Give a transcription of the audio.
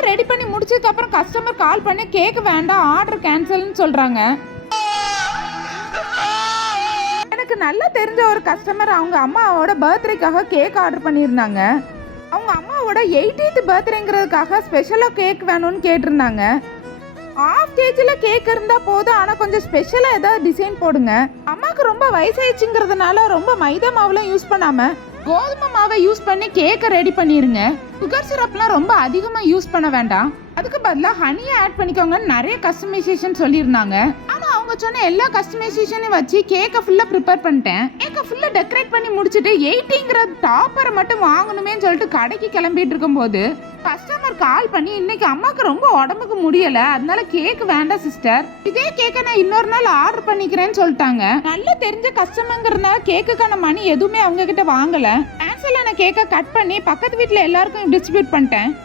எல்லாம் ரெடி பண்ணி முடிச்சதுக்கு அப்புறம் கஸ்டமர் கால் பண்ணி கேக் வேண்டாம் ஆர்டர் கேன்சல்னு சொல்றாங்க. எனக்கு நல்லா தெரிஞ்ச ஒரு கஸ்டமர் அவங்க அம்மாவோட பர்த்டேக்காக கேக் ஆர்டர் பண்ணியிருந்தாங்க. அவங்க அம்மாவோட 80th பர்த்டேங்கிறதுக்காக ஸ்பெஷலாக கேக் வேணும்னு கேட்டிருந்தாங்க. ஹாஃப் கேஜில் கேக் இருந்தால் போதும், ஆனால் கொஞ்சம் ஸ்பெஷலாக ஏதாவது டிசைன் போடுங்க. அம்மாவுக்கு ரொம்ப வயசாயிடுச்சுங்கிறதுனால ரொம்ப மைதா மாவுலாம் யூஸ் பண்ணாமல் கோதுமை மாவை யூஸ் பண்ணி கேக்கை ரெடி பண்ணிடுங்க. சுகர் சிரப்லாம் ரொம்ப அதிகமாக யூஸ் பண்ண வேண்டாம், அதுக்கு பதிலாக ஹனியை ஆட் பண்ணிக்கோங்கன்னு நிறைய கஸ்டமைசேஷன் சொல்லியிருந்தாங்க. ஆனால் அவங்க சொன்ன எல்லா கஸ்டமைசேஷனையும் வச்சு கேக்கை ஃபுல்லாக ப்ரிப்பேர் பண்ணிட்டேன். கேக்கை ஃபுல்லாக டெக்கரேட் பண்ணி முடிச்சுட்டு 80ங்கிற டாப்பரை மட்டும் வாங்கணுமேன்னு சொல்லிட்டு கடைக்கு கிளம்பிட்டு இருக்கும்போது கஸ்டமர் கால் பண்ணி இன்னைக்கு அம்மாவுக்கு ரொம்ப உடம்புக்கு முடியல, அதனால கேக் வேண்டாம் சிஸ்டர், இதே கேக்கை நான் இன்னொரு நாள் ஆர்டர் பண்ணிக்கிறேன்னு சொல்லிட்டாங்க. நல்லா தெரிஞ்ச கஸ்டமர்ங்கிறதுனால கேக்குக்கான மணி எதுவுமே அவங்க கிட்ட வாங்கல. கேன்சல் ஆன கேக்கை கட் பண்ணி பக்கத்து வீட்டில் எல்லாருக்கும் டிஸ்ட்ரிபியூட் பண்ணிட்டேன்.